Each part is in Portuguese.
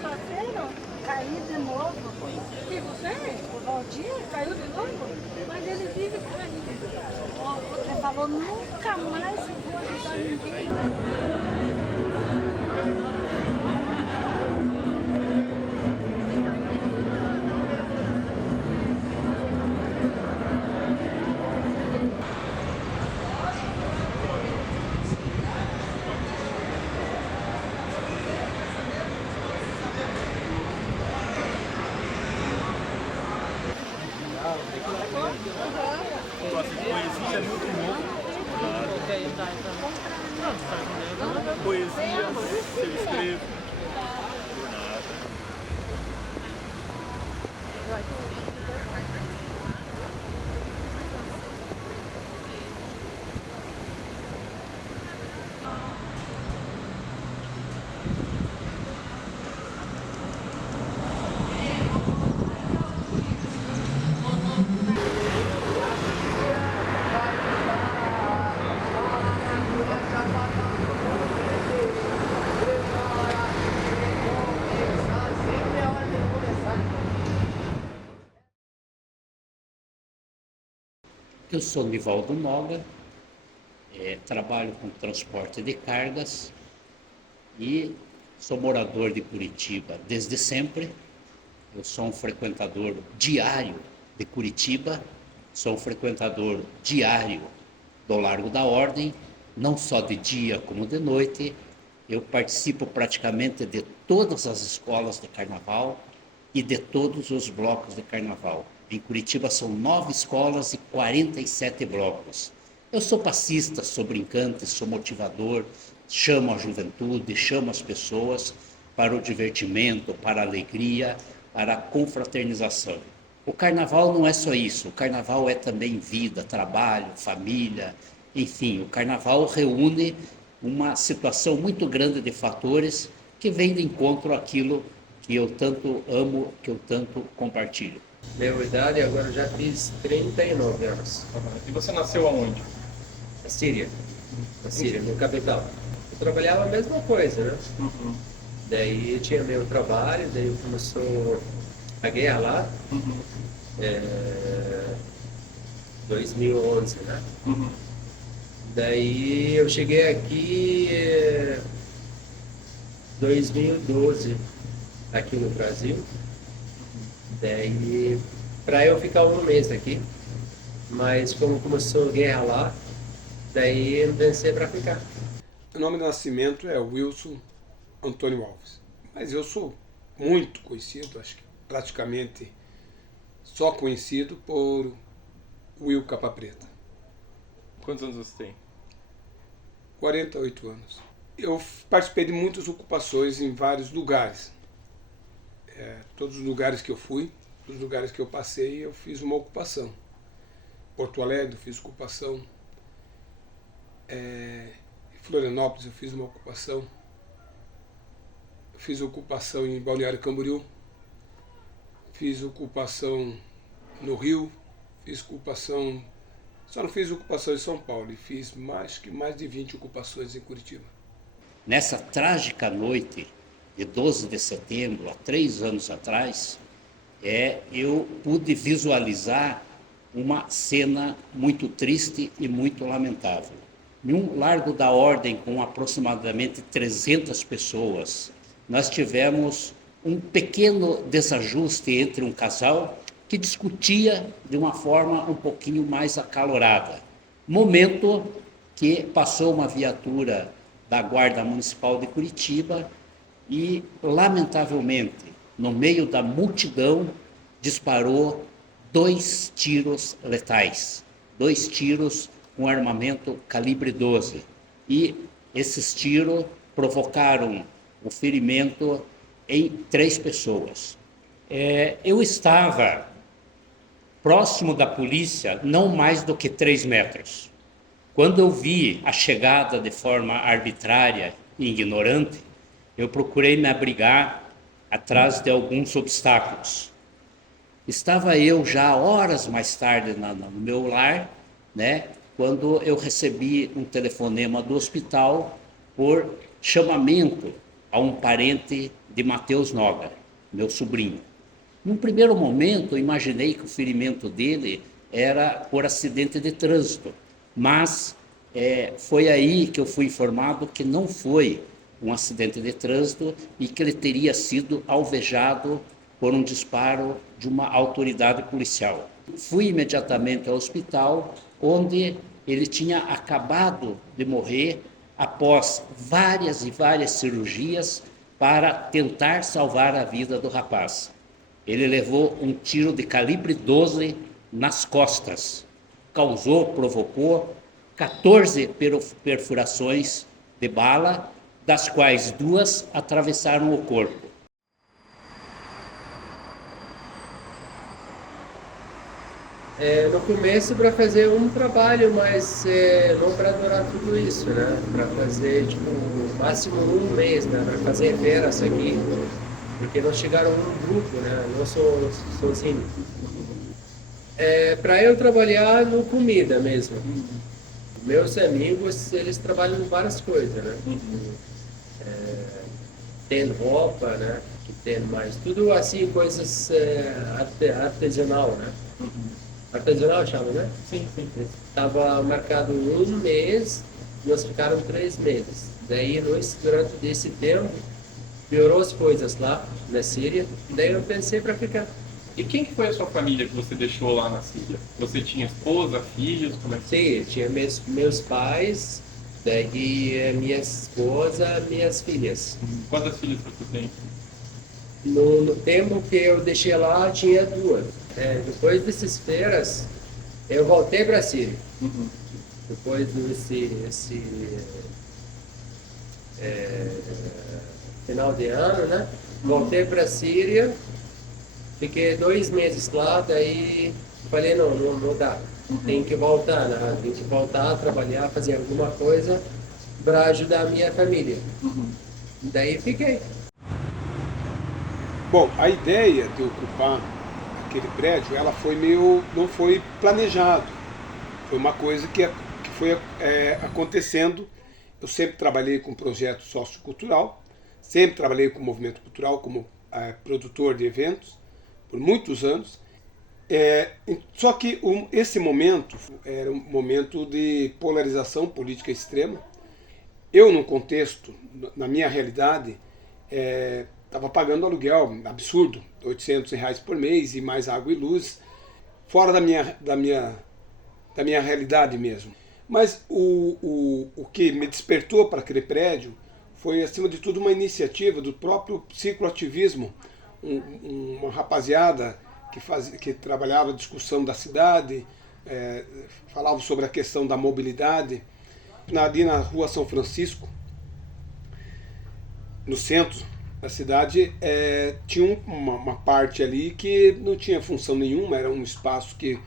parceiro caiu de novo. E você, o Valdir, caiu de novo? Mas ele vive caindo. Ó, ele falou, nunca mais vou ajudar ninguém. Gosto de poesia, é muito novo. Poesia, eu escrevo. Por nada. Eu sou Nivaldo Noga, trabalho com transporte de cargas e sou morador de Curitiba desde sempre. Eu sou um frequentador diário de Curitiba, sou um frequentador diário do Largo da Ordem, não só de dia como de noite. Eu participo praticamente de todas as escolas de carnaval e de todos os blocos de carnaval. Em Curitiba são 9 escolas e 47 blocos. Eu sou passista, sou brincante, sou motivador, chamo a juventude, chamo as pessoas para o divertimento, para a alegria, para a confraternização. O carnaval não é só isso, o carnaval é também vida, trabalho, família, enfim, o carnaval reúne uma situação muito grande de fatores que vem de encontro àquilo que eu tanto amo, que eu tanto compartilho. Minha idade agora eu já fiz 39 anos. E você nasceu aonde? Na Síria. Na Síria, no capital. Eu trabalhava a mesma coisa, né? Daí eu tinha meu trabalho, daí começou a guerra lá. 2011, né? Daí eu cheguei aqui 2012, aqui no Brasil. Daí, para eu ficar um mês aqui, mas como começou a guerra lá, daí eu pensei para ficar. O nome do nascimento é Wilson Antônio Alves, mas eu sou muito conhecido, acho que praticamente só conhecido por Will Capa Preta. Quantos anos você tem? 48 anos. Eu participei de muitas ocupações em vários lugares. Todos os lugares que eu fui, todos os lugares que eu passei, eu fiz uma ocupação. Porto Alegre, eu fiz ocupação. Em Florianópolis, eu fiz uma ocupação. Eu fiz ocupação em Balneário Camboriú. Fiz ocupação no Rio. Fiz ocupação... Só não fiz ocupação em São Paulo. E fiz mais de 20 ocupações em Curitiba. Nessa trágica noite de 12 de setembro, há 3 anos atrás, eu pude visualizar uma cena muito triste e muito lamentável. Em um Largo da Ordem com aproximadamente 300 pessoas, nós tivemos um pequeno desajuste entre um casal que discutia de uma forma um pouquinho mais acalorada. Momento que passou uma viatura da Guarda Municipal de Curitiba e, lamentavelmente, no meio da multidão, disparou 2 tiros letais, 2 tiros com armamento calibre 12. E esses tiros provocaram o ferimento em 3 pessoas. Eu estava próximo da polícia, não mais do que 3 metros. Quando eu vi a chegada de forma arbitrária e ignorante, eu procurei me abrigar atrás de alguns obstáculos. Estava eu já horas mais tarde no meu lar, né, quando eu recebi um telefonema do hospital por chamamento a um parente de Matheus Noga, meu sobrinho. Num primeiro momento, eu imaginei que o ferimento dele era por acidente de trânsito, mas foi aí que eu fui informado que não foi um acidente de trânsito e que ele teria sido alvejado por um disparo de uma autoridade policial. Fui imediatamente ao hospital, onde ele tinha acabado de morrer após várias e várias cirurgias para tentar salvar a vida do rapaz. Ele levou um tiro de calibre 12 nas costas. Provocou 14 perfurações de bala, das quais 2 atravessaram o corpo. No começo para fazer um trabalho, mas não para durar tudo isso, né? Para fazer tipo máximo um mês, né? Para fazer feiras aqui, porque nós chegaram um grupo, né? Não sou sozinho. Para eu trabalhar no comida mesmo. Meus amigos, eles trabalham em várias coisas, né? Tem roupa, né? Que tem mais tudo assim coisas artesanal, né? Artesanal chama, né? Sim. Estava marcado um mês, nós ficaram 3 meses. Daí, durante esse tempo, piorou as coisas lá na Síria. Daí eu pensei para ficar. E quem que foi a sua família que você deixou lá na Síria? Você tinha esposa, filhos? Como é que Sim, tinha meus pais, daí minha esposa, minhas filhas. Quantas filhas você tem? No tempo que eu deixei lá, tinha 2. Depois dessas feiras, eu voltei para a Síria. Depois desse final de ano, né? Voltei para a Síria, fiquei 2 meses lá, daí falei, não dá. Tem que voltar, né? Tem que voltar a trabalhar, fazer alguma coisa para ajudar a minha família. Daí fiquei. Bom, a ideia de ocupar aquele prédio, ela foi não foi planejado. Foi uma coisa que foi acontecendo. Eu sempre trabalhei com projeto sociocultural, sempre trabalhei com movimento cultural como produtor de eventos, por muitos anos. Só que esse momento era um momento de polarização política extrema. Eu, num contexto, na minha realidade, estava pagando aluguel absurdo, R$800 por mês e mais água e luz, fora da minha realidade mesmo. Mas o que me despertou para aquele prédio foi, acima de tudo, uma iniciativa do próprio cicloativismo, uma rapaziada que trabalhava a discussão da cidade, falava sobre a questão da mobilidade. Ali na rua São Francisco, no centro da cidade, tinha uma parte ali que não tinha função nenhuma, era um espaço que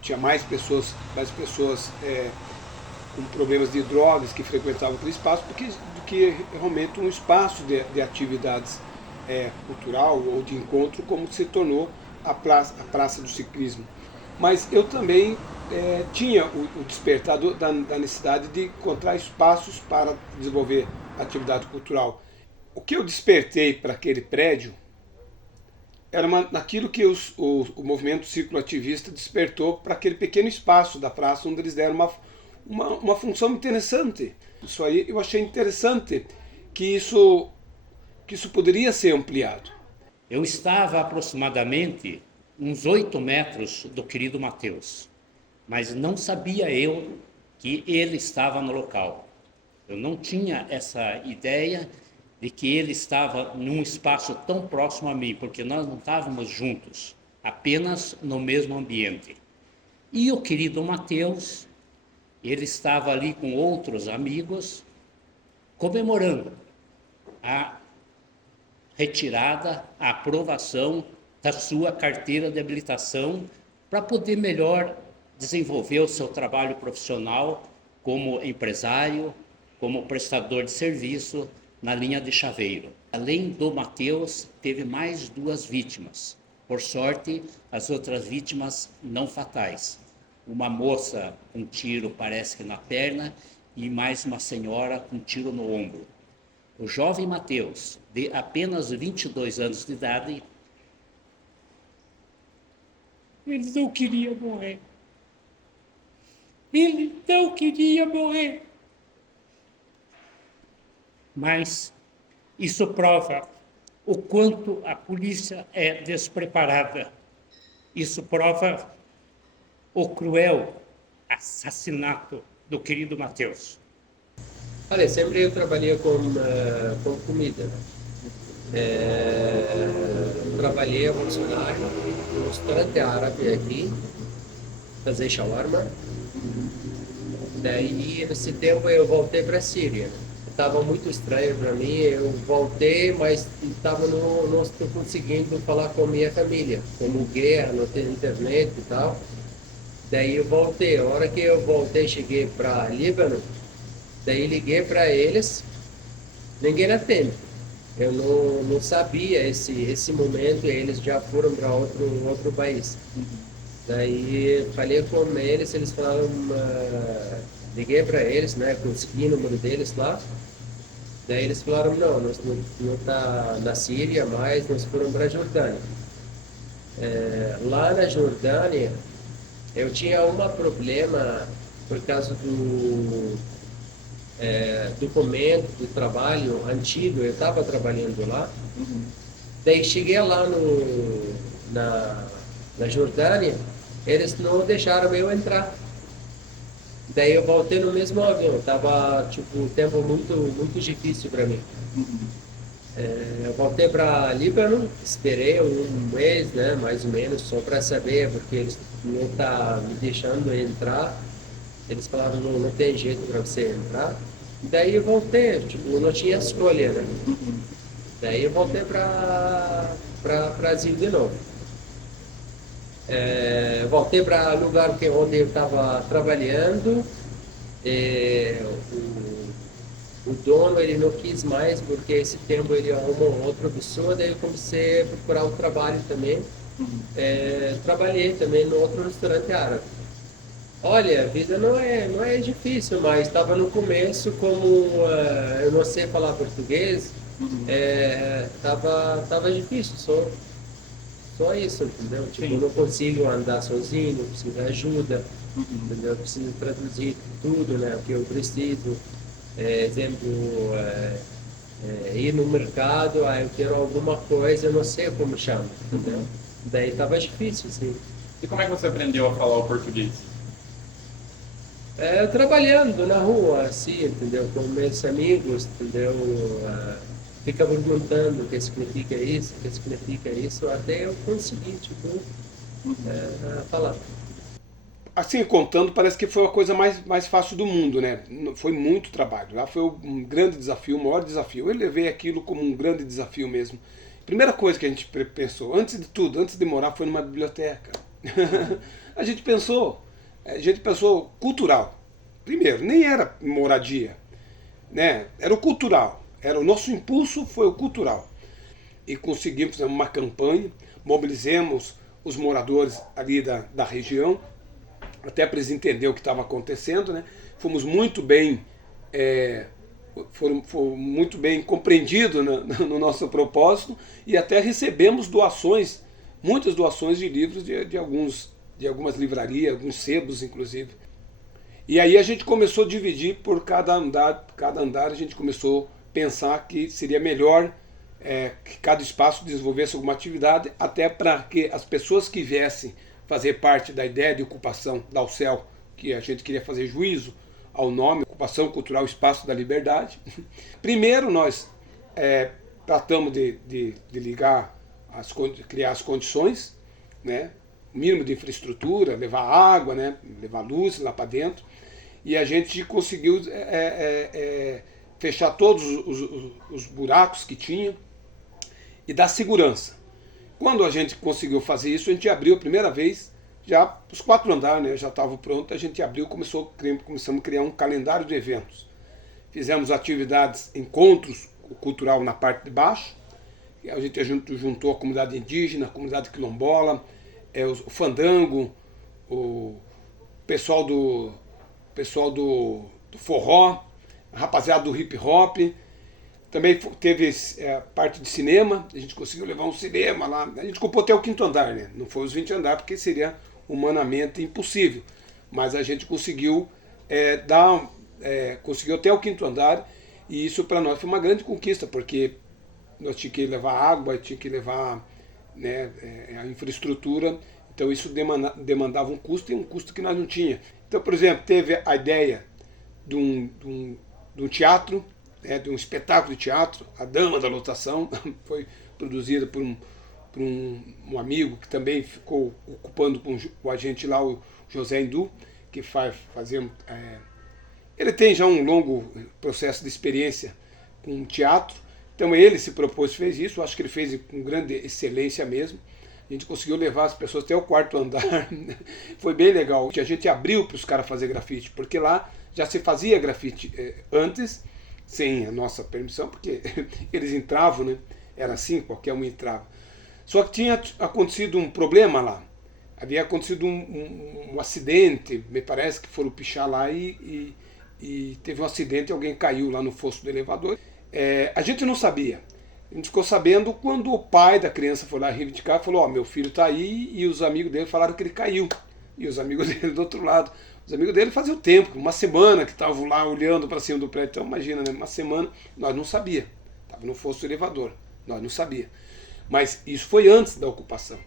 tinha mais pessoas com problemas de drogas que frequentavam aquele espaço do que realmente um espaço de atividades cultural ou de encontro, como se tornou a praça do ciclismo. Mas eu também tinha o despertar da necessidade de encontrar espaços para desenvolver atividade cultural. O que eu despertei para aquele prédio era naquilo que o movimento cicloativista despertou para aquele pequeno espaço da praça, onde eles deram uma função interessante. Isso aí eu achei interessante, que isso poderia ser ampliado. Eu estava aproximadamente uns 8 metros do querido Matheus, mas não sabia eu que ele estava no local. Eu não tinha essa ideia de que ele estava num espaço tão próximo a mim, porque nós não estávamos juntos, apenas no mesmo ambiente. E o querido Matheus, ele estava ali com outros amigos, comemorando a retirada, a aprovação da sua carteira de habilitação para poder melhor desenvolver o seu trabalho profissional como empresário, como prestador de serviço na linha de chaveiro. Além do Matheus, teve mais 2 vítimas. Por sorte, as outras vítimas não fatais. Uma moça com tiro, parece que na perna, e mais uma senhora com tiro no ombro. O jovem Mateus, de apenas 22 anos de idade, ele não queria morrer. Ele não queria morrer. Mas isso prova o quanto a polícia é despreparada. Isso prova o cruel assassinato do querido Mateus. Olha, sempre eu trabalhei com comida, né? Trabalhei funcionário no restaurante árabe aqui, fazer shawarma. Daí, nesse tempo, eu voltei para a Síria. Estava muito estranho para mim, eu voltei, mas não estou conseguindo falar com a minha família, como guerra, não tem internet e tal. Daí eu voltei, a hora que eu voltei, cheguei para Líbano, daí liguei para eles, ninguém atende. Eu não sabia esse momento, e eles já foram para outro país. Daí falei com eles falaram, liguei para eles, né, consegui o número deles lá. Daí eles falaram, não, nós não tá na Síria, mas nós foram para a Jordânia. Lá na Jordânia, eu tinha um problema por causa do documento do trabalho antigo, eu estava trabalhando lá. Daí cheguei lá na Jordânia, eles não deixaram eu entrar. Daí eu voltei no mesmo avião, tava tipo um tempo muito difícil para mim. Eu voltei para Líbano, esperei um mês, né, mais ou menos, só para saber, porque eles não tá me deixando entrar. Eles falaram, não tem jeito para você entrar. Daí eu voltei, tipo, não tinha escolha, né? Daí eu voltei para Brasil de novo. Voltei para o lugar onde eu estava trabalhando. O dono ele não quis mais, porque esse tempo ele arrumou outra pessoa. Daí eu comecei a procurar um trabalho também. Trabalhei também no outro restaurante árabe. Olha, a vida não é difícil, mas estava no começo, como eu não sei falar português, tava difícil, só isso, entendeu? Tipo, eu não consigo andar sozinho, preciso de ajuda, entendeu? Eu preciso traduzir tudo, né, o que eu preciso. Exemplo, ir no mercado, eu quero alguma coisa, eu não sei como chama, entendeu? Daí tava difícil, sim. E como é que você aprendeu a falar o português? Trabalhando na rua, assim, entendeu? Com meus amigos, entendeu? Fica perguntando o que significa isso, até eu conseguir, tipo, falar. Assim, contando, parece que foi a coisa mais fácil do mundo, né? Foi muito trabalho. Lá foi um grande desafio, o maior desafio. Eu levei aquilo como um grande desafio mesmo. Primeira coisa que a gente pensou, antes de tudo, antes de morar, foi numa biblioteca. A gente pensou cultural. Primeiro, nem era moradia, né? Era o cultural. O nosso impulso foi o cultural. E conseguimos fazer uma campanha, mobilizamos os moradores ali da região, até para eles entenderem o que estava acontecendo, né? Fomos muito bem, foi muito bem compreendido no nosso propósito, e até recebemos doações, muitas doações de livros de algumas livrarias, alguns sebos inclusive. E aí a gente começou a dividir por cada andar a gente começou a pensar que seria melhor que cada espaço desenvolvesse alguma atividade, até para que as pessoas que viessem fazer parte da ideia de ocupação da UCEL, que a gente queria fazer juízo ao nome, Ocupação Cultural Espaço da Liberdade. Primeiro nós tratamos de ligar, criar as condições, né? Mínimo de infraestrutura, levar água, né? Levar luz lá para dentro, e a gente conseguiu fechar todos os buracos que tinha e dar segurança. Quando a gente conseguiu fazer isso, a gente abriu a primeira vez, já os 4 andares, né, já estavam prontos, a gente abriu, começamos a criar um calendário de eventos. Fizemos atividades, encontros cultural na parte de baixo, a gente juntou a comunidade indígena, a comunidade quilombola, o fandango, o pessoal do forró, a rapaziada do hip hop. Também teve a parte de cinema, a gente conseguiu levar um cinema lá. A gente ocupou até o 5º andar, né? Não foi os 20 andares, porque seria humanamente impossível. Mas a gente conseguiu conseguiu até o 5º andar, e isso para nós foi uma grande conquista, porque nós tínhamos que levar água, tinha que levar, né, a infraestrutura, então isso demandava um custo, e um custo que nós não tínhamos. Então, por exemplo, teve a ideia de um teatro, né, de um espetáculo de teatro, A Dama da Lotação, foi produzida por um amigo que também ficou ocupando com a gente lá, o José Hindu, que fazia... ele tem já um longo processo de experiência com teatro, então ele se propôs, fez isso, acho que ele fez com grande excelência mesmo. A gente conseguiu levar as pessoas até o 4º andar, foi bem legal. A gente abriu para os caras fazer grafite, porque lá já se fazia grafite antes, sem a nossa permissão, porque eles entravam, né? Era assim, qualquer um entrava. Só que tinha acontecido um problema lá. Havia acontecido um acidente, me parece que foram pichar lá e teve um acidente, alguém caiu lá no fosso do elevador. A gente não sabia. A gente ficou sabendo quando o pai da criança foi lá reivindicar, falou, ó, meu filho está aí, e os amigos dele falaram que ele caiu. E os amigos dele do outro lado. Os amigos dele faziam tempo, uma semana que estavam lá olhando para cima do prédio. Então imagina, né? Uma semana, nós não sabia. Estava no fosso do elevador, nós não sabia. Mas isso foi antes da ocupação.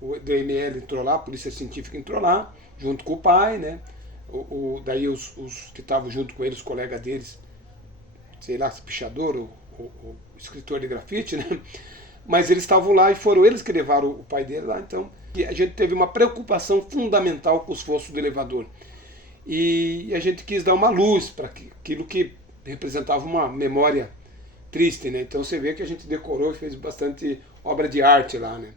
O DML entrou lá, a Polícia Científica entrou lá, junto com o pai, né? Daí os que estavam junto com eles, os colegas deles, sei lá, pichador ou escritor de grafite, né? Mas eles estavam lá e foram eles que levaram o pai dele lá, então a gente teve uma preocupação fundamental com os fossos do elevador. E a gente quis dar uma luz para aquilo que representava uma memória triste, né? Então você vê que a gente decorou e fez bastante obra de arte lá, né?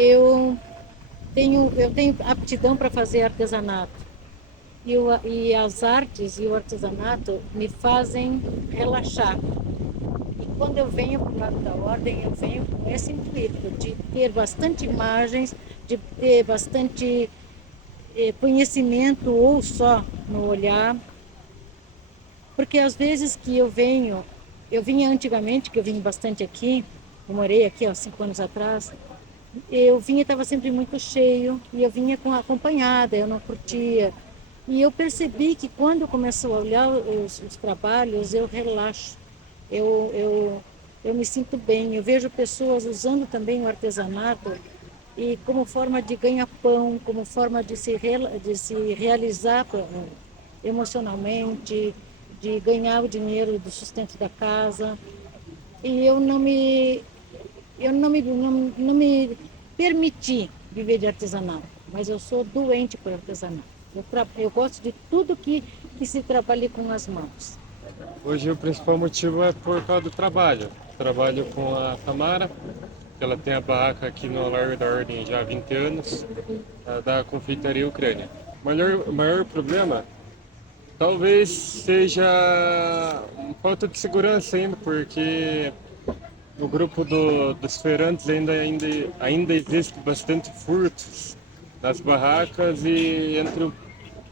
Eu tenho aptidão para fazer artesanato. E as artes e o artesanato me fazem relaxar. E quando eu venho para o lado da ordem, eu venho com esse intuito de ter bastante imagens, de ter bastante conhecimento ou só no olhar. Porque às vezes que eu vinha antigamente, que eu vim bastante aqui, eu morei aqui há 5 anos atrás, eu vinha e estava sempre muito cheio, e eu vinha acompanhada, eu não curtia. E eu percebi que quando eu começo a olhar os trabalhos, eu relaxo, eu me sinto bem. Eu vejo pessoas usando também o artesanato e como forma de ganhar pão, como forma de se realizar emocionalmente, de ganhar o dinheiro do sustento da casa. E eu não me permiti viver de artesanato, mas eu sou doente por artesanato. Eu gosto de tudo que se trabalhe com as mãos. Hoje o principal motivo é por causa do trabalho. Trabalho com a Tamara, ela tem a barraca aqui no Largo da Ordem já há 20 anos, da confeitaria Ucrânia. O maior problema talvez seja falta de segurança ainda, porque no grupo dos feirantes ainda existe bastante furtos nas barracas e entre o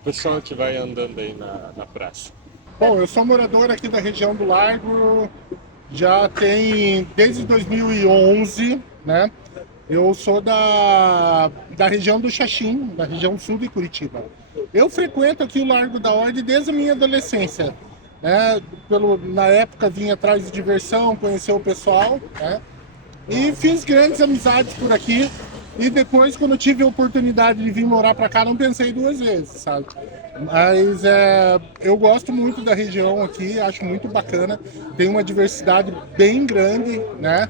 pessoal que vai andando aí na praça. Bom, eu sou morador aqui da região do Largo, já tem desde 2011, né? Eu sou da região do Xaxim, da região sul de Curitiba. Eu frequento aqui o Largo da Ordem desde a minha adolescência. Né? Na época vim atrás de diversão, conhecer o pessoal, né? E fiz grandes amizades por aqui. E depois, quando eu tive a oportunidade de vir morar para cá, não pensei 2 vezes, sabe? Mas eu gosto muito da região aqui, acho muito bacana. Tem uma diversidade bem grande, né?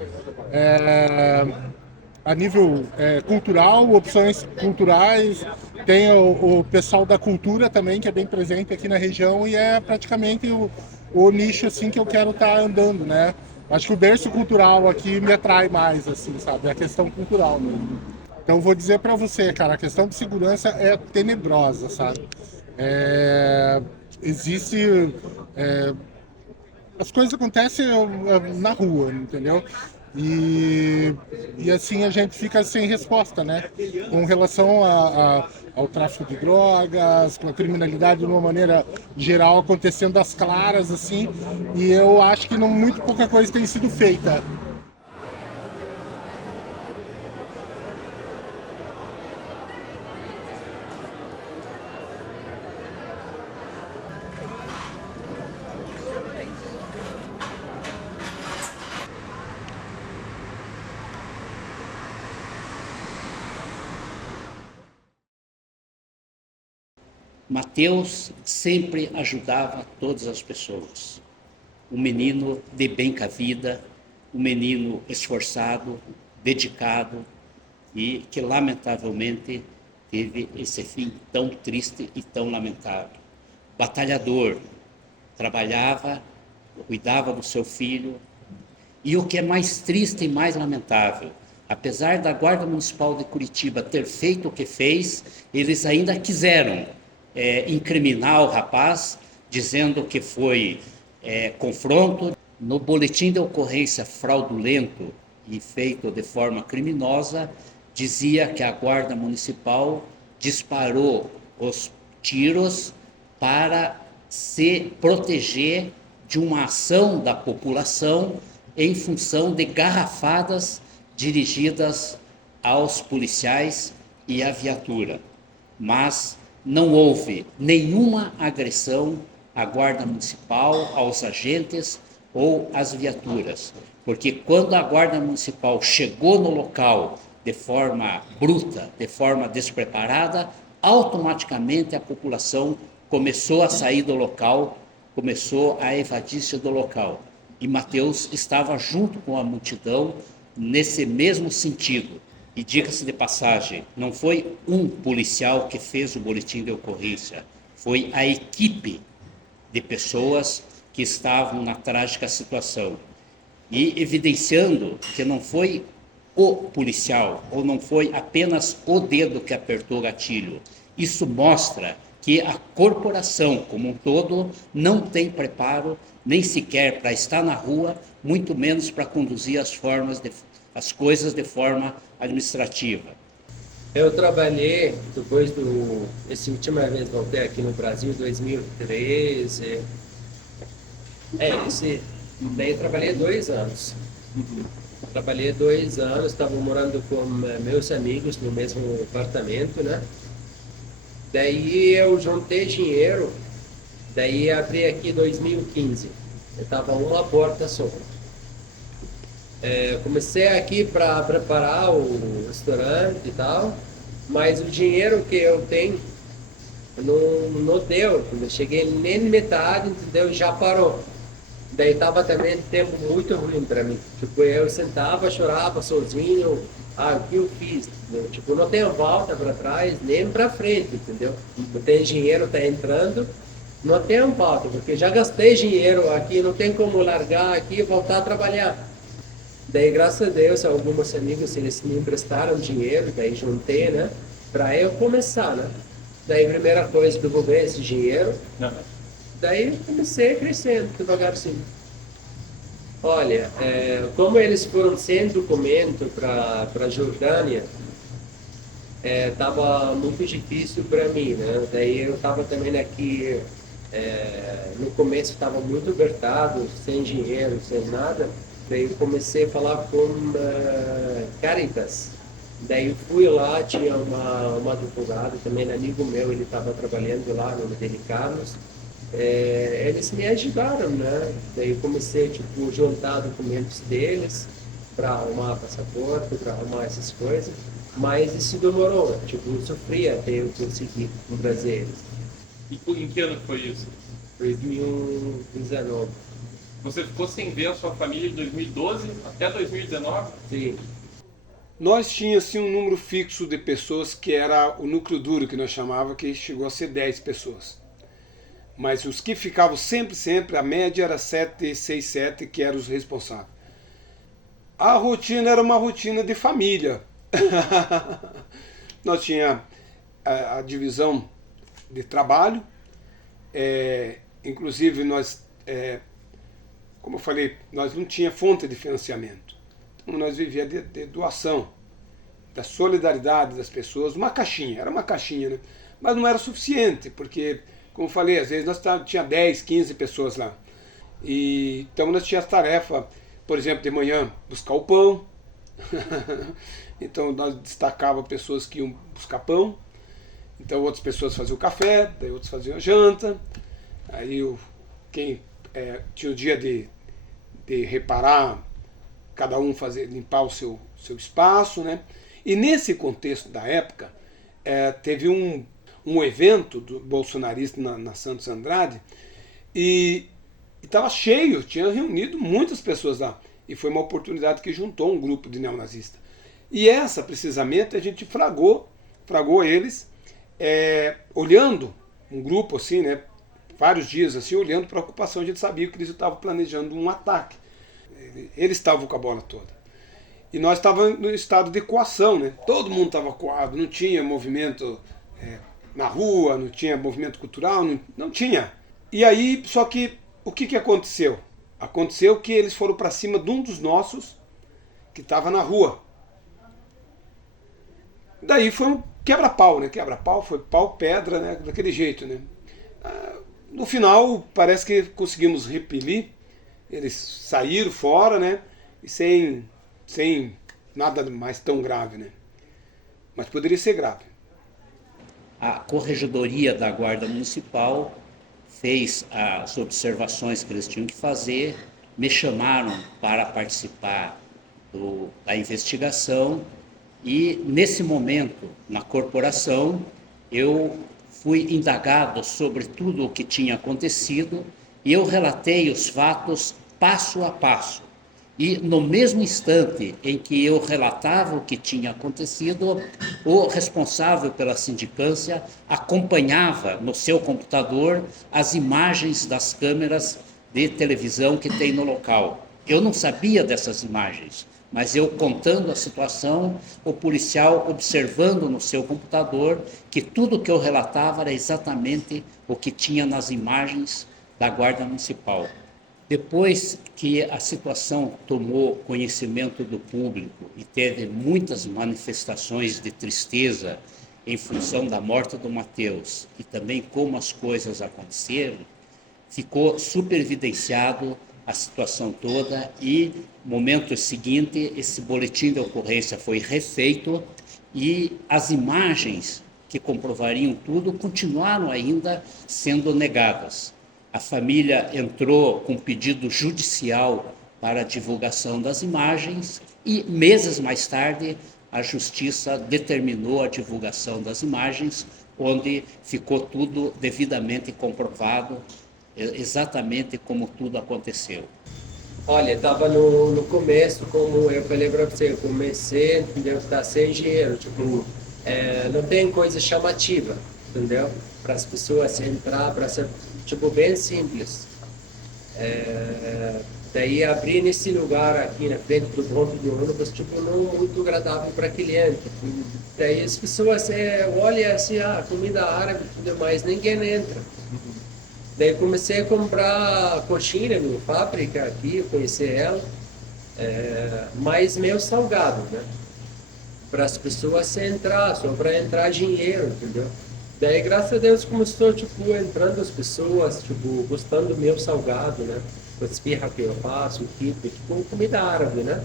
A nível cultural, opções culturais, Tem o pessoal da cultura também, que é bem presente aqui na região, e é praticamente o nicho assim que eu quero estar andando, né? Acho que o berço cultural aqui me atrai mais, assim, sabe? É a questão cultural mesmo. Então vou dizer para você, cara, a questão de segurança é tenebrosa, sabe? Existe as coisas acontecem na rua, entendeu? E assim a gente fica sem resposta, né? Com relação ao tráfico de drogas, com a criminalidade de uma maneira geral acontecendo às claras, assim, e eu acho que muito pouca coisa tem sido feita. Mateus sempre ajudava todas as pessoas. Um menino de bem com a vida, um menino esforçado, dedicado e que lamentavelmente teve esse fim tão triste e tão lamentável. Batalhador, trabalhava, cuidava do seu filho. E o que é mais triste e mais lamentável, apesar da Guarda Municipal de Curitiba ter feito o que fez, eles ainda quiseram incriminar o rapaz, dizendo que foi confronto. No boletim de ocorrência fraudulento e feito de forma criminosa, dizia que a Guarda Municipal disparou os tiros para se proteger de uma ação da população em função de garrafadas dirigidas aos policiais e à viatura. Mas não houve nenhuma agressão à Guarda Municipal, aos agentes ou às viaturas, porque quando a Guarda Municipal chegou no local de forma bruta, de forma despreparada, automaticamente a população começou a sair do local, começou a evadir-se do local. E Mateus estava junto com a multidão nesse mesmo sentido. E diga-se de passagem, não foi um policial que fez o boletim de ocorrência, foi a equipe de pessoas que estavam na trágica situação. E evidenciando que não foi o policial, ou não foi apenas o dedo que apertou o gatilho. Isso mostra que a corporação como um todo não tem preparo nem sequer para estar na rua, muito menos para conduzir as coisas de forma administrativa. Eu trabalhei, essa última vez voltei aqui no Brasil, 2013. Daí eu trabalhei 2 anos. Trabalhei 2 anos, estava morando com meus amigos no mesmo apartamento, né? Daí eu juntei dinheiro, daí abri aqui em 2015. Eu estava uma porta só. Comecei aqui para preparar o restaurante e tal, mas o dinheiro que eu tenho não deu. Quando eu cheguei nem metade, entendeu? Já parou. Daí estava também tempo muito ruim para mim. Tipo, eu sentava, chorava sozinho. O que eu fiz? Entendeu? Tipo, não tenho volta para trás, nem para frente, entendeu? Não tem dinheiro, tá entrando, não tenho volta, porque já gastei dinheiro aqui, não tem como largar aqui e voltar a trabalhar. Daí, graças a Deus, alguns amigos, eles me emprestaram dinheiro, daí juntei, né? Para eu começar, né? Daí, primeira coisa, devolver esse dinheiro. Daí, eu comecei crescendo, devagarzinho. Olha, como eles foram sem documento para a Jordânia, estava muito difícil para mim, né? Daí eu estava também aqui, no começo estava muito apertado, sem dinheiro, sem nada. Daí eu comecei a falar com Caritas. Daí eu fui lá, tinha uma advogada, também um amigo meu, ele estava trabalhando lá, no nome Carlos. Eles me ajudaram, né? Daí eu comecei, tipo, juntar documentos deles para arrumar passaporte, para arrumar essas coisas. Mas isso demorou, tipo, eu sofri até eu conseguir no Brasil. E em que ano foi isso? 2019. Você ficou sem ver a sua família de 2012 até 2019? Sim. Nós tínhamos assim, um número fixo de pessoas que era o núcleo duro que nós chamávamos, que chegou a ser 10 pessoas. Mas os que ficavam sempre, a média era 7, 6, 7, que eram os responsáveis. A rotina era uma rotina de família. Nós tínhamos a divisão de trabalho, inclusive nós, como eu falei, nós não tínhamos fonte de financiamento. Então nós vivíamos de doação, da solidariedade das pessoas, uma caixinha, era uma caixinha, né? Mas não era suficiente, porque, como eu falei, às vezes nós tinha 10, 15 pessoas lá. E, então nós tínhamos tarefa, por exemplo, de manhã buscar o pão. Então nós destacava pessoas que iam buscar pão. Então outras pessoas faziam o café, daí outros faziam a janta. Aí quem tinha o dia de reparar, cada um limpar o seu espaço, né? E nesse contexto da época, teve um evento do bolsonarista na Santos Andrade e estava cheio, tinha reunido muitas pessoas lá. E foi uma oportunidade que juntou um grupo de neonazistas. E essa, precisamente, a gente fragou eles, olhando um grupo assim, né, vários dias assim, olhando para a ocupação. A gente sabia que eles estavam planejando um ataque. Eles estavam com a bola toda. E nós estávamos no estado de coação, né? Todo mundo estava coado, não tinha movimento na rua, não tinha movimento cultural, não tinha. E aí, só que, o que aconteceu? Aconteceu que eles foram para cima de um dos nossos que estava na rua. Daí foi um quebra-pau, né? Quebra-pau, foi pau-pedra, né? Daquele jeito, né? No final, parece que conseguimos repelir. Eles saíram fora, né? E sem nada mais tão grave, né? Mas poderia ser grave. A Corregedoria da Guarda Municipal fez as observações que eles tinham que fazer, me chamaram para participar da investigação e, nesse momento, na corporação, eu fui indagado sobre tudo o que tinha acontecido e eu relatei os fatos passo a passo. E no mesmo instante em que eu relatava o que tinha acontecido, o responsável pela sindicância acompanhava no seu computador as imagens das câmeras de televisão que tem no local. Eu não sabia dessas imagens, mas eu contando a situação, o policial observando no seu computador que tudo que eu relatava era exatamente o que tinha nas imagens da Guarda Municipal. Depois que a situação tomou conhecimento do público e teve muitas manifestações de tristeza em função da morte do Mateus e também como as coisas aconteceram, ficou superevidenciado a situação toda e, no momento seguinte, esse boletim de ocorrência foi refeito e as imagens que comprovariam tudo continuaram ainda sendo negadas. A família entrou com pedido judicial para a divulgação das imagens e, meses mais tarde, a Justiça determinou a divulgação das imagens, onde ficou tudo devidamente comprovado, exatamente como tudo aconteceu. Olha, estava no começo, como eu falei para você, eu comecei, entendeu? Tá sem dinheiro, tipo, não tem coisa chamativa, entendeu? Para as pessoas entrar, para ser, tipo, bem simples. Daí abrir nesse lugar aqui na frente do ponto de ônibus, tipo, não muito agradável para cliente. Daí as pessoas olham assim, comida árabe e tudo mais, ninguém entra. Daí comecei a comprar coxinha na fábrica aqui, conhecer ela, mas meio salgado, né? Para as pessoas entrar, só para entrar dinheiro, entendeu? Daí, graças a Deus, começou, tipo, entrando as pessoas, tipo, gostando do meu salgado, né? Com a esfirra que eu faço, tipo, comida árabe, né?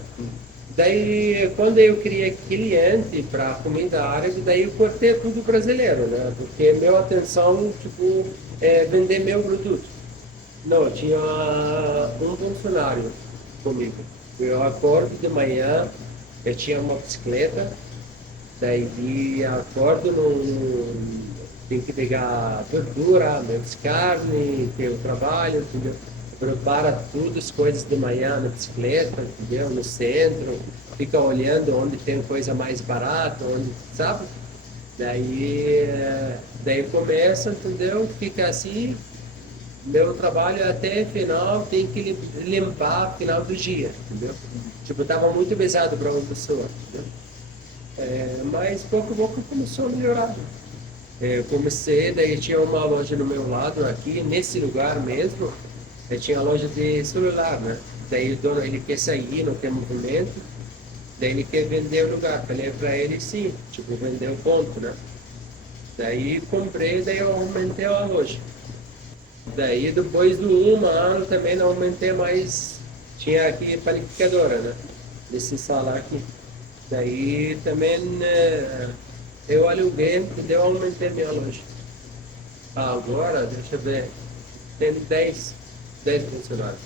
Daí, quando eu queria cliente para comida árabe, daí eu cortei tudo brasileiro, né? Porque minha atenção, tipo, é vender meu produto. Não, tinha um funcionário comigo. Eu acordo de manhã, eu tinha uma bicicleta, daí acordo, tem que pegar verdura, menos carne, que eu trabalho, entendeu? prepara tudo, as coisas de manhã na bicicleta, entendeu? No centro, fica olhando onde tem coisa mais barata, onde, sabe? Daí começa, entendeu? Fica assim, meu trabalho até final tem que limpar final do dia, entendeu? Tipo, tava muito pesado para uma pessoa, entendeu? Mas pouco a pouco começou a melhorar. Eu comecei, daí tinha uma loja no meu lado, aqui, nesse lugar mesmo, tinha a loja de celular, né? Daí o dono, ele quer sair, não tem movimento, daí ele quer vender o lugar. Falei pra ele, sim, tipo, vender o ponto, né? Daí comprei, daí eu aumentei a loja. Daí depois do 1 ano também não aumentei mais, tinha aqui panificadora, né? Nesse sala aqui. Daí também eu aluguei, entendeu? Eu aumentei minha loja. Agora, deixa eu ver, tem 10 funcionários.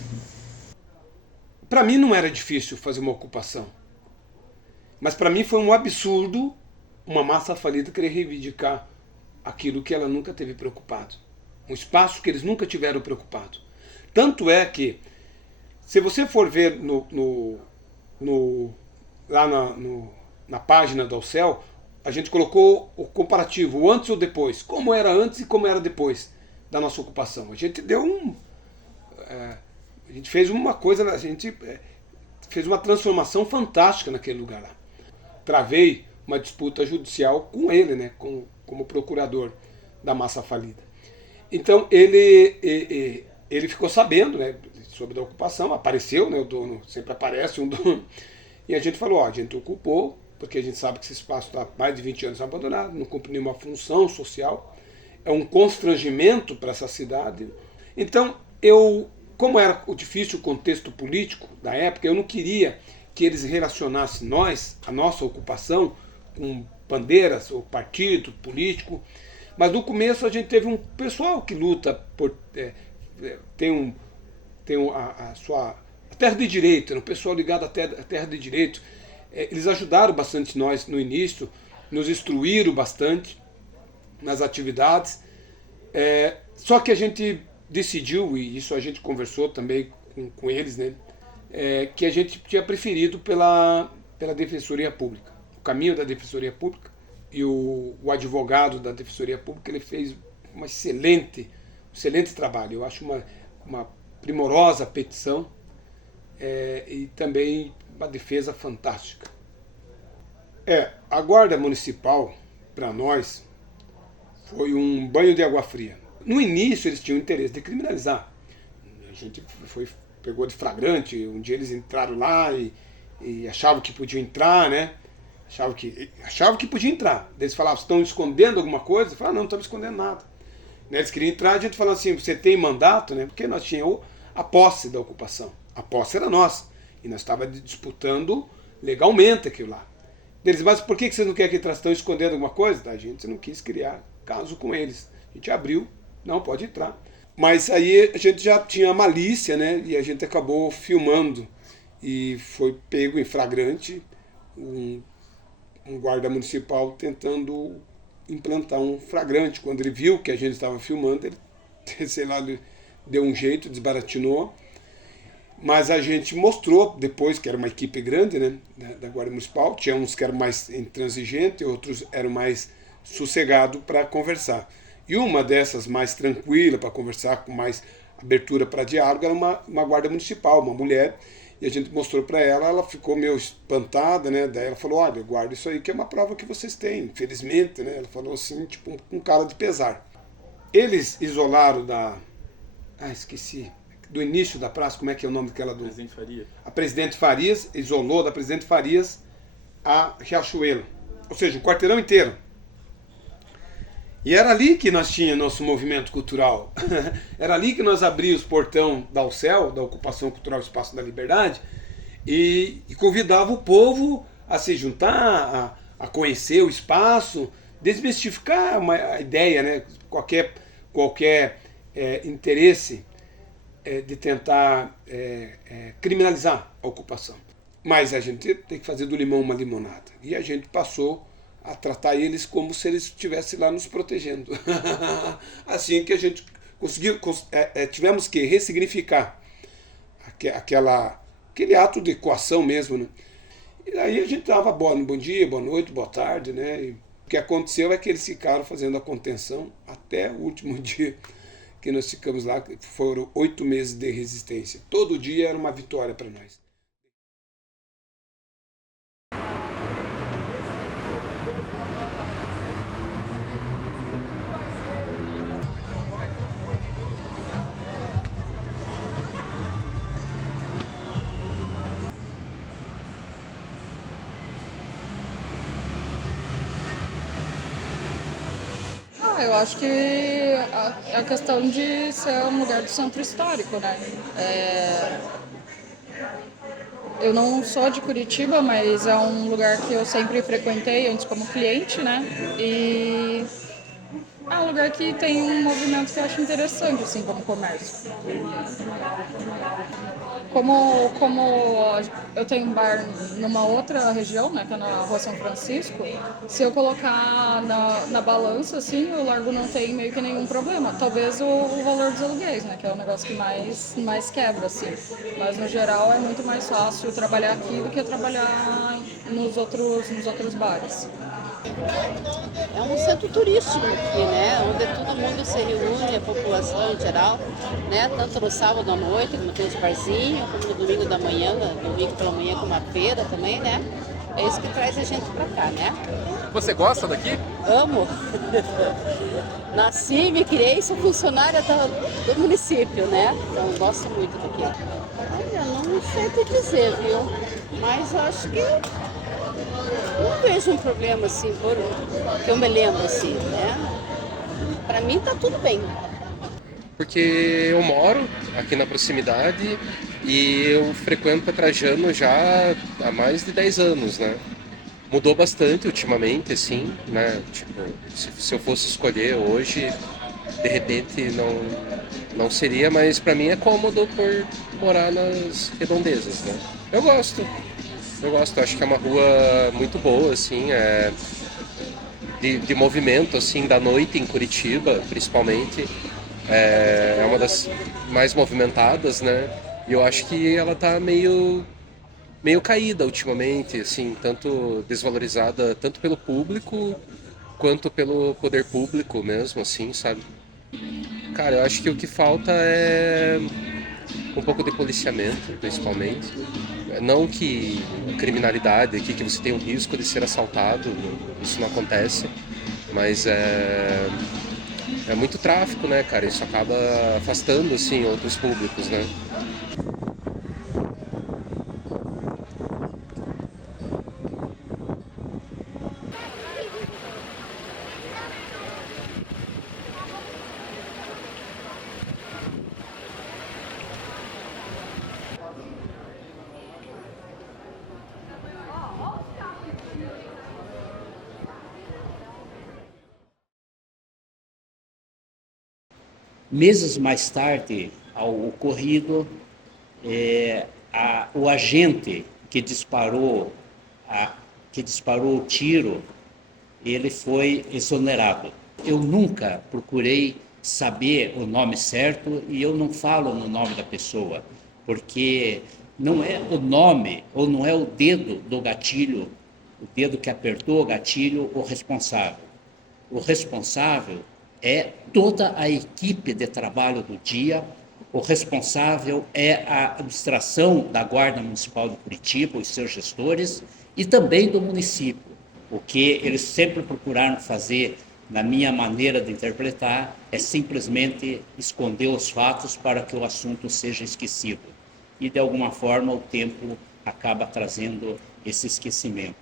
Para mim não era difícil fazer uma ocupação, mas para mim foi um absurdo uma massa falida querer reivindicar aquilo que ela nunca teve preocupado, um espaço que eles nunca tiveram preocupado. Tanto é que, se você for ver lá na página do Alcel, a gente colocou o comparativo, o antes ou depois, como era antes e como era depois da nossa ocupação. A gente deu a gente fez uma coisa, a gente fez uma transformação fantástica naquele lugar lá. Travei uma disputa judicial com ele, né, como procurador da massa falida. Então ele ficou sabendo, né, sobre a ocupação, apareceu, né, o dono sempre aparece, um dono, e a gente falou, a gente ocupou, porque a gente sabe que esse espaço está há mais de 20 anos abandonado, não cumpre nenhuma função social, é um constrangimento para essa cidade. Então, como era difícil o contexto político da época, eu não queria que eles relacionassem a nossa ocupação, com bandeiras ou partido político, mas no começo a gente teve um pessoal que luta por tem a sua terra de direito, um pessoal ligado à terra de direito. Eles ajudaram bastante nós no início, nos instruíram bastante nas atividades, só que a gente decidiu, e isso a gente conversou também com eles, né, que a gente tinha preferido pela Defensoria Pública, o caminho da Defensoria Pública, e o advogado da Defensoria Pública ele fez um excelente trabalho. Eu acho uma primorosa petição e também uma defesa fantástica. A Guarda Municipal, para nós, foi um banho de água fria. No início eles tinham interesse de criminalizar. A gente pegou de flagrante, um dia eles entraram lá e achavam que podiam entrar, né? Achavam que podia entrar. Eles falavam, estão escondendo alguma coisa? Eu falava, não estamos escondendo nada. Eles queriam entrar, a gente falou assim, você tem mandato, né? Porque nós tínhamos a posse da ocupação. A posse era nossa. E nós estávamos disputando legalmente aquilo lá. Eles, mas por que vocês não querem que eles estão escondendo alguma coisa? A gente não quis criar caso com eles. A gente abriu, não pode entrar. Mas aí a gente já tinha malícia, né? E a gente acabou filmando. E foi pego em flagrante um guarda municipal tentando implantar um flagrante. Quando ele viu que a gente estava filmando, ele, sei lá, deu um jeito, desbaratinou. Mas a gente mostrou depois que era uma equipe grande, né, da Guarda Municipal. Tinha uns que eram mais intransigentes, outros eram mais sossegados para conversar. E uma dessas mais tranquila para conversar, com mais abertura para diálogo, era uma guarda municipal, uma mulher. E a gente mostrou para ela, ela ficou meio espantada, né? Daí ela falou, olha, guarda isso aí que é uma prova que vocês têm, infelizmente, né? Ela falou assim, tipo, com cara de pesar. Eles isolaram esqueci, do início da praça, como é que é o nome daquela do... Presidente Farias. A Presidente Farias, isolou da Presidente Farias a Riachuelo. Ou seja, o quarteirão inteiro. E era ali que nós tínhamos nosso movimento cultural. Era ali que nós abríamos o portão da Alcel, da Ocupação Cultural Espaço da Liberdade, e convidava o povo a se juntar, a conhecer o espaço, desmistificar a ideia, né? Qualquer interesse de tentar criminalizar a ocupação. Mas a gente tem que fazer do limão uma limonada. E a gente passou a tratar eles como se eles estivessem lá nos protegendo. Assim que a gente conseguiu, tivemos que ressignificar aquele ato de coação mesmo, né? E aí a gente dava bom dia, boa noite, boa tarde, né? E o que aconteceu é que eles ficaram fazendo a contenção até o último dia que nós ficamos lá, foram 8 meses de resistência. Todo dia era uma vitória para nós. Eu acho que a questão de ser um lugar do centro histórico, né? Eu não sou de Curitiba, mas é um lugar que eu sempre frequentei antes como cliente, né? E é um lugar que tem um movimento que eu acho interessante, assim, como comércio. Como eu tenho um bar numa outra região, né, que é na Rua São Francisco, se eu colocar na balança, assim, o Largo não tem meio que nenhum problema. Talvez o valor dos aluguéis, né, que é o negócio que mais quebra, assim. Mas, no geral, é muito mais fácil trabalhar aqui do que trabalhar nos outros bares. É um centro turístico aqui, né? Onde todo mundo se reúne, a população em geral, né? Tanto no sábado à noite, como tem os barzinhos, como no domingo da manhã, domingo pela manhã com uma feira também, né? É isso que traz a gente pra cá, né? Você gosta daqui? Amo! Nasci, me criei, sou funcionária do município, né? Então gosto muito daqui. Olha, não sei te dizer, viu? Mas eu acho que não vejo um problema assim, que eu me lembro assim, né? Pra mim tá tudo bem. Porque eu moro aqui na proximidade e eu frequento a Trajano já há mais de 10 anos, né? Mudou bastante ultimamente, assim, né? Tipo, se eu fosse escolher hoje, de repente não seria, mas pra mim é cômodo por morar nas redondezas, né? Eu gosto, acho que é uma rua muito boa, assim, de movimento, assim, da noite em Curitiba, principalmente. É uma das mais movimentadas, né? E eu acho que ela tá meio caída ultimamente, assim, tanto desvalorizada tanto pelo público quanto pelo poder público mesmo, assim, sabe? Cara, eu acho que o que falta é um pouco de policiamento, principalmente. Não que criminalidade aqui, que você tem o risco de ser assaltado, isso não acontece, mas é muito tráfico, né, cara? Isso acaba afastando, assim, outros públicos, né? Meses mais tarde ao ocorrido, o agente que disparou o tiro, ele foi exonerado. Eu nunca procurei saber o nome certo e eu não falo no nome da pessoa, porque não é o nome ou não é o dedo do gatilho, o dedo que apertou o gatilho, o responsável. O responsável é toda a equipe de trabalho do dia, o responsável é a administração da Guarda Municipal de Curitiba, os seus gestores, e também do município. O que eles sempre procuraram fazer, na minha maneira de interpretar, é simplesmente esconder os fatos para que o assunto seja esquecido. E, de alguma forma, o tempo acaba trazendo esse esquecimento.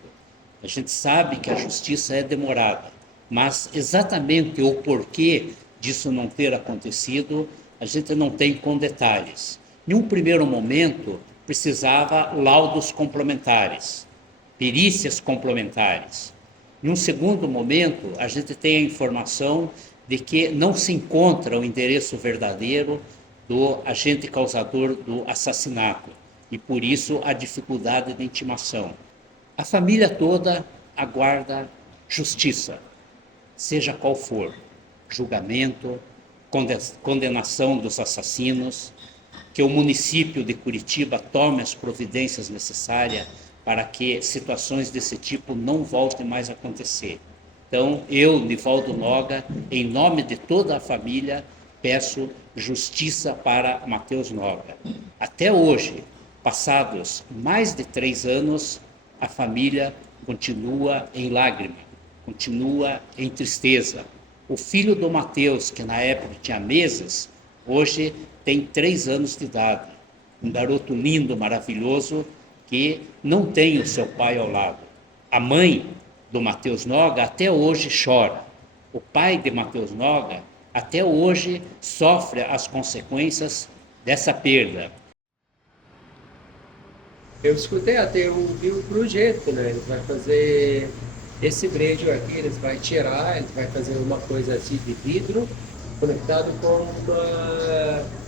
A gente sabe que a justiça é demorada, mas exatamente o porquê disso não ter acontecido, a gente não tem com detalhes. Em um primeiro momento, precisava laudos complementares, perícias complementares. Em um segundo momento, a gente tem a informação de que não se encontra o endereço verdadeiro do agente causador do assassinato e, por isso, a dificuldade de intimação. A família toda aguarda justiça, seja qual for, julgamento, condenação dos assassinos, que o município de Curitiba tome as providências necessárias para que situações desse tipo não voltem mais a acontecer. Então, eu, Nivaldo Noga, em nome de toda a família, peço justiça para Matheus Noga. Até hoje, passados mais de 3 anos, a família continua em lágrima, continua em tristeza. O filho do Matheus, que na época tinha meses, hoje tem 3 anos de idade. Um garoto lindo, maravilhoso, que não tem o seu pai ao lado. A mãe do Matheus Noga até hoje chora. O pai de Matheus Noga até hoje sofre as consequências dessa perda. Eu escutei até, eu vi o projeto, né? Eles vão fazer esse prédio aqui, eles vão tirar, eles vão fazer uma coisa assim de vidro, conectado com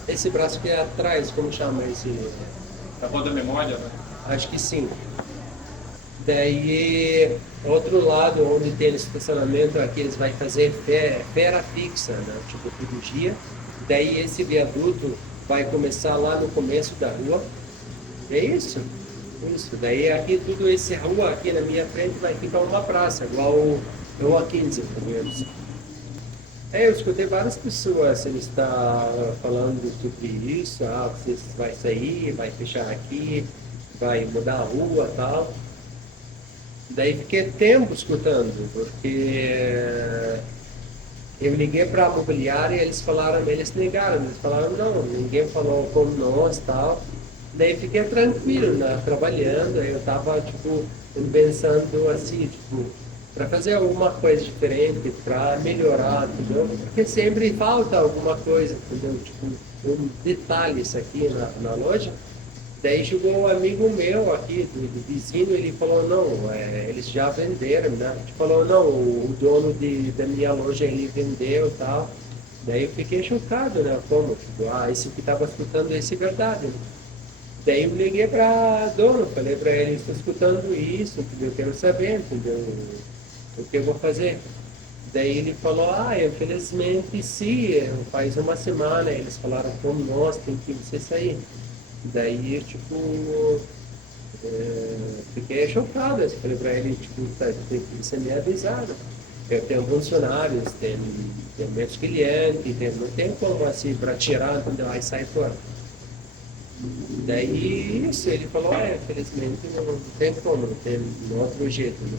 esse braço que é atrás, como chama esse? A roda memória, né? Acho que sim. Daí, outro lado, onde tem estacionamento, aqui eles vão fazer fera fixa, né? Tipo, todo dia. Daí esse viaduto vai começar lá no começo da rua. É isso? Isso. Daí aqui, tudo esse rua aqui na minha frente vai ficar uma praça, igual o A15, pelo menos. Eu escutei várias pessoas, eles estão falando sobre isso, você vai sair, vai fechar aqui, vai mudar a rua e tal. Daí fiquei tempo escutando, porque eu liguei para a mobiliária e eles negaram, eles falaram não, ninguém falou com nós e tal. Daí fiquei tranquilo, né, trabalhando, eu estava tipo, pensando assim, tipo, para fazer alguma coisa diferente, para melhorar, entendeu? Porque sempre falta alguma coisa, entendeu? Tipo, um detalhes aqui na loja. Daí chegou um amigo meu aqui, do vizinho, ele falou, não, eles já venderam, né? Ele falou, não, o dono da minha loja, ele vendeu e tal. Daí eu fiquei chocado, né? Como? Tipo, esse que estava escutando, esse é verdade, né? Daí eu liguei para dono, falei para ele, estou escutando isso, entendeu? Eu quero saber, entendeu? O que eu vou fazer. Daí ele falou, infelizmente sim, faz uma semana, eles falaram com nós, tem que você sair. Daí, tipo, fiquei chocado, eu falei para ele, tipo, tem que ser me avisado. Eu tenho funcionários, tem meus clientes, não tem como assim, para tirar, entendeu? Aí sai fora. Daí, isso, ele falou, infelizmente não tem como, não tem outro jeito, né?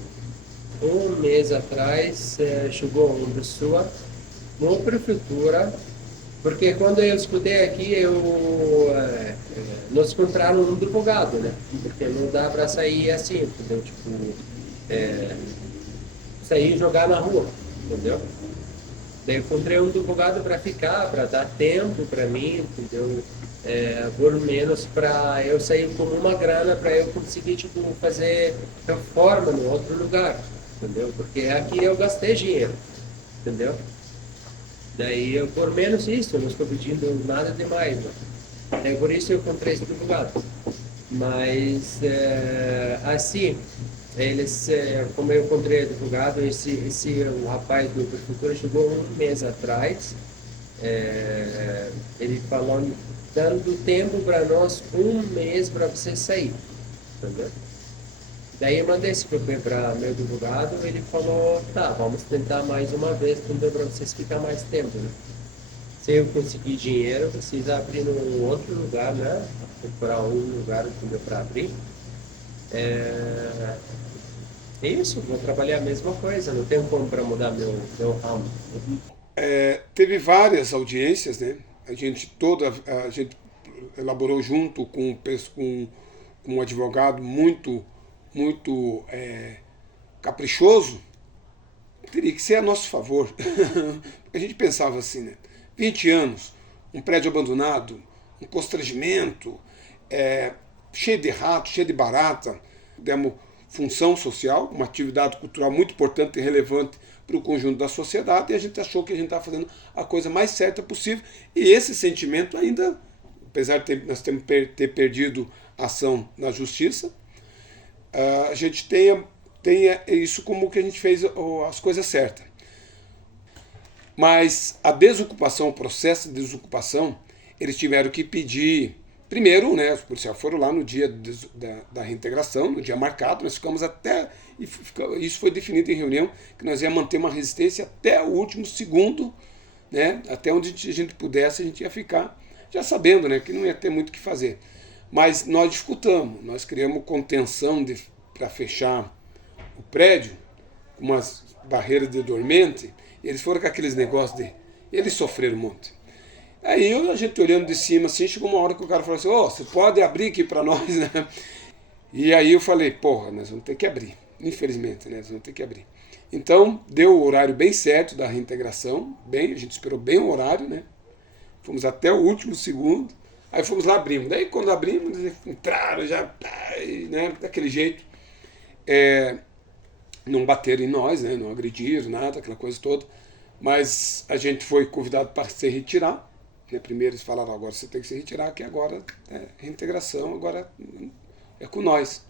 Um mês atrás, chegou uma pessoa na prefeitura, porque quando eu escutei aqui, nós encontraram um advogado, né? Porque não dá para sair assim, entendeu? Tipo, sair e jogar na rua, entendeu? Daí eu encontrei um advogado para ficar, para dar tempo para mim, entendeu? Por menos para eu sair com uma grana para eu conseguir, tipo, fazer reforma no outro lugar, entendeu? Porque aqui eu gastei dinheiro, entendeu? Daí eu, por menos isso, eu não estou pedindo nada demais, né? Daí por isso eu encontrei esse advogado. Mas, assim, eles, como eu encontrei advogado, o rapaz do prefeitura chegou um mês atrás, ele falou, dando tempo para nós, um mês para você sair, entendeu? Daí eu mandei esse papel para meu advogado, ele falou, tá, vamos tentar mais uma vez, para vocês ficar mais tempo, né? Se eu conseguir dinheiro, precisa abrir num outro lugar, né? Procurar um lugar para abrir. É isso, vou trabalhar a mesma coisa, não tenho como para mudar meu ramo. Teve várias audiências, né? A gente elaborou junto com um advogado muito caprichoso. Teria que ser a nosso favor. A gente pensava assim, né? 20 anos, um prédio abandonado, um constrangimento, cheio de rato, cheio de barata. Demos função social, uma atividade cultural muito importante e relevante para o conjunto da sociedade, e a gente achou que a gente estava fazendo a coisa mais certa possível. E esse sentimento ainda, apesar de nós ter perdido a ação na justiça, a gente tenha isso como que a gente fez as coisas certas. Mas a desocupação, o processo de desocupação, eles tiveram que pedir. Primeiro, né, os policiais foram lá no dia da reintegração, no dia marcado, nós ficamos até. Isso foi definido em reunião, que nós íamos manter uma resistência até o último segundo, né, até onde a gente pudesse, a gente ia ficar, já sabendo, né, que não ia ter muito o que fazer. Mas nós dificultamos, nós criamos contenção para fechar o prédio, com umas barreiras de dormente, eles foram com aqueles negócios de. Eles sofreram um monte. Aí a gente olhando de cima assim, chegou uma hora que o cara falou assim, você pode abrir aqui para nós, né? E aí eu falei, porra, nós vamos ter que abrir. Infelizmente, né? Nós vamos ter que abrir. Então, deu o horário bem certo da reintegração, a gente esperou bem o horário, né? Fomos até o último segundo, aí fomos lá, abrimos. Daí quando abrimos, entraram já, né? Daquele jeito. Não bateram em nós, né? Não agrediram, nada, aquela coisa toda. Mas a gente foi convidado para se retirar. Primeiro eles falaram, agora você tem que se retirar, que agora é reintegração, agora é com nós.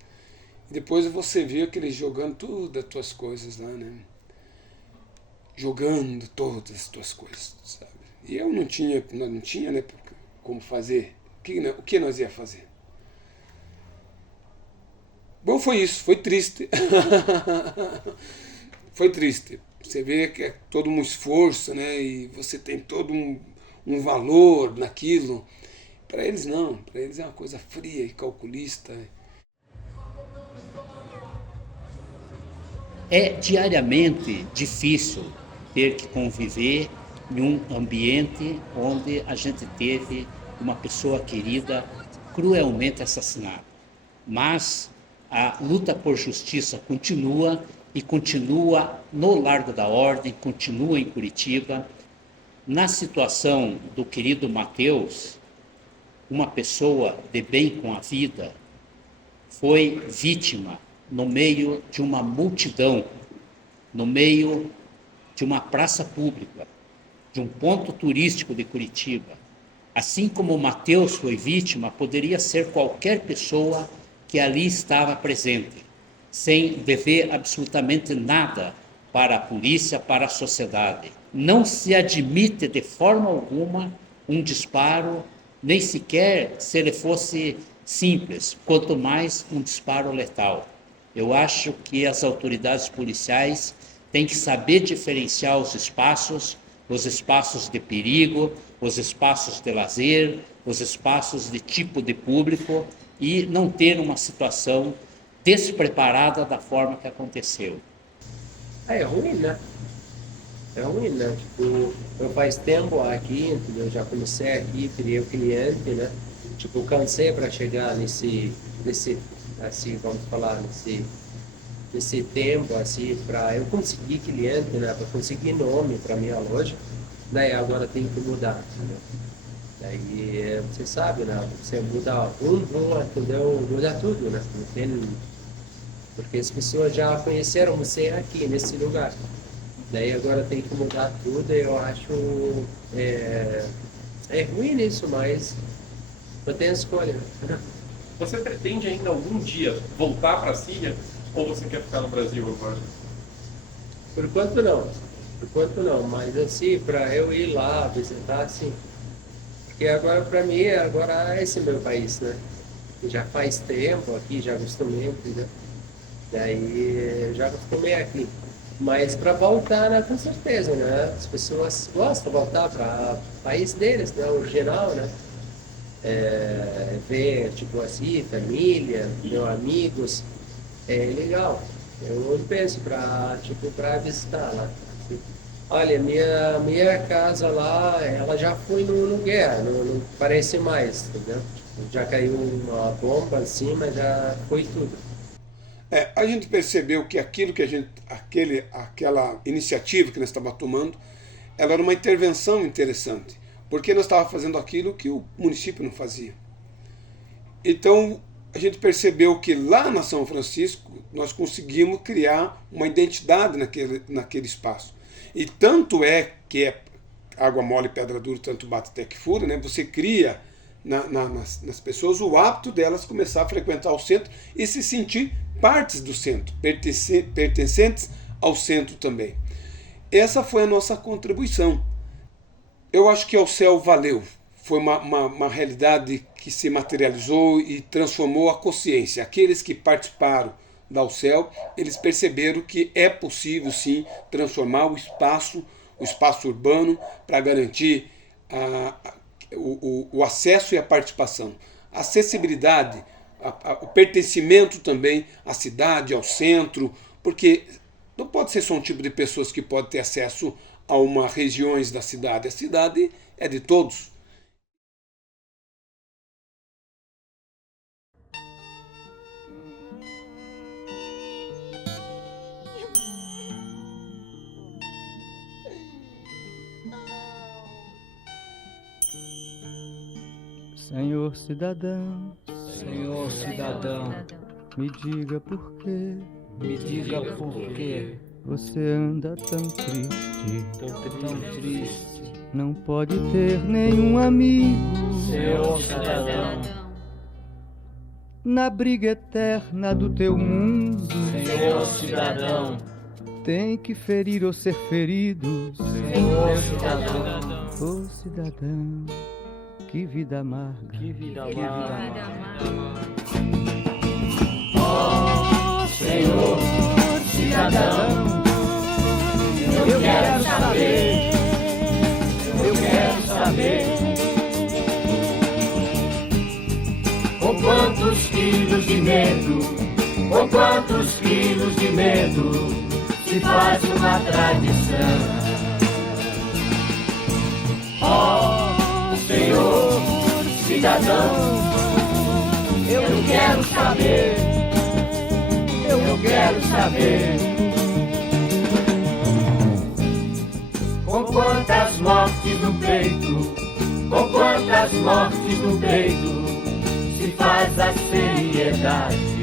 E depois você viu aqueles jogando tudo as tuas coisas lá, né? Jogando todas as tuas coisas, sabe? E eu não tinha, né, como fazer. O que nós ia fazer? Bom, foi isso, foi triste. Foi triste. Você vê que é todo um esforço, né? E você tem todo um valor naquilo. Para eles não, para eles é uma coisa fria e calculista. É diariamente difícil ter que conviver em um ambiente onde a gente teve uma pessoa querida cruelmente assassinada. Mas a luta por justiça continua e continua no Largo da Ordem, continua em Curitiba. Na situação do querido Matheus, uma pessoa de bem com a vida foi vítima no meio de uma multidão, no meio de uma praça pública, de um ponto turístico de Curitiba. Assim como o Matheus foi vítima, poderia ser qualquer pessoa que ali estava presente, sem dever absolutamente nada para a polícia, para a sociedade. Não se admite de forma alguma um disparo, nem sequer se ele fosse simples, quanto mais um disparo letal. Eu acho que as autoridades policiais têm que saber diferenciar os espaços de perigo, os espaços de lazer, os espaços de tipo de público e não ter uma situação despreparada da forma que aconteceu. É ruim, né? É ruim, né? Tipo, eu faz tempo aqui, entendeu? Eu já comecei aqui, criei o cliente, né? Tipo, cansei para chegar nesse, assim, vamos falar, nesse tempo, assim, para eu conseguir cliente, né? Para conseguir nome para minha loja. Daí agora tem que mudar, entendeu? Daí, você sabe, né? Você muda entendeu? Muda tudo, né? Não tem... Porque as pessoas já conheceram você aqui, nesse lugar. Daí agora tem que mudar tudo e eu acho... É ruim isso, mas não tem escolha. Você pretende ainda algum dia voltar para a Síria ou você quer ficar no Brasil agora? Por enquanto não, mas assim, para eu ir lá visitar, assim, porque agora para mim, agora esse é meu país, né? Já faz tempo aqui, já acostumei, entendeu? Daí já acostumei aqui. Mas para voltar, né, com certeza, né? As pessoas gostam de voltar para o país deles, né? Original, né? Ver, tipo assim, família, meus amigos, é legal. Eu penso para visitar lá. Olha, minha casa lá, ela já foi no guerra, não parece mais, entendeu? Já caiu uma bomba em cima, já foi tudo. A gente percebeu que aquela iniciativa que nós estávamos tomando, ela era uma intervenção interessante, porque nós estávamos fazendo aquilo que o município não fazia. Então, a gente percebeu que lá na São Francisco, nós conseguimos criar uma identidade naquele espaço. E tanto é que é água mole, pedra dura, tanto bate até que fura, né? Você cria nas pessoas o hábito delas começar a frequentar o centro e se sentir partes do centro, pertencentes ao centro também. Essa foi a nossa contribuição. Eu acho que ao céu valeu. foi uma realidade que se materializou e transformou a consciência. Aqueles que participaram da UCEL, eles perceberam que é possível sim transformar o espaço urbano para garantir o acesso e a participação. A acessibilidade, o pertencimento também à cidade, ao centro, porque não pode ser só um tipo de pessoas que pode ter acesso a uma regiões da cidade. A cidade é de todos. Senhor cidadão, me diga por quê, você anda tão triste, não pode ter nenhum amigo, Senhor cidadão, na briga eterna do teu mundo, Senhor cidadão, tem que ferir ou ser ferido, Senhor cidadão, ô cidadão. Que vida amarga, Oh, Senhor cidadão, eu quero saber, com quantos quilos de medo, se faz uma tradição. Oh, Senhor cidadão, eu quero saber, com quantas mortes no peito, se faz a seriedade.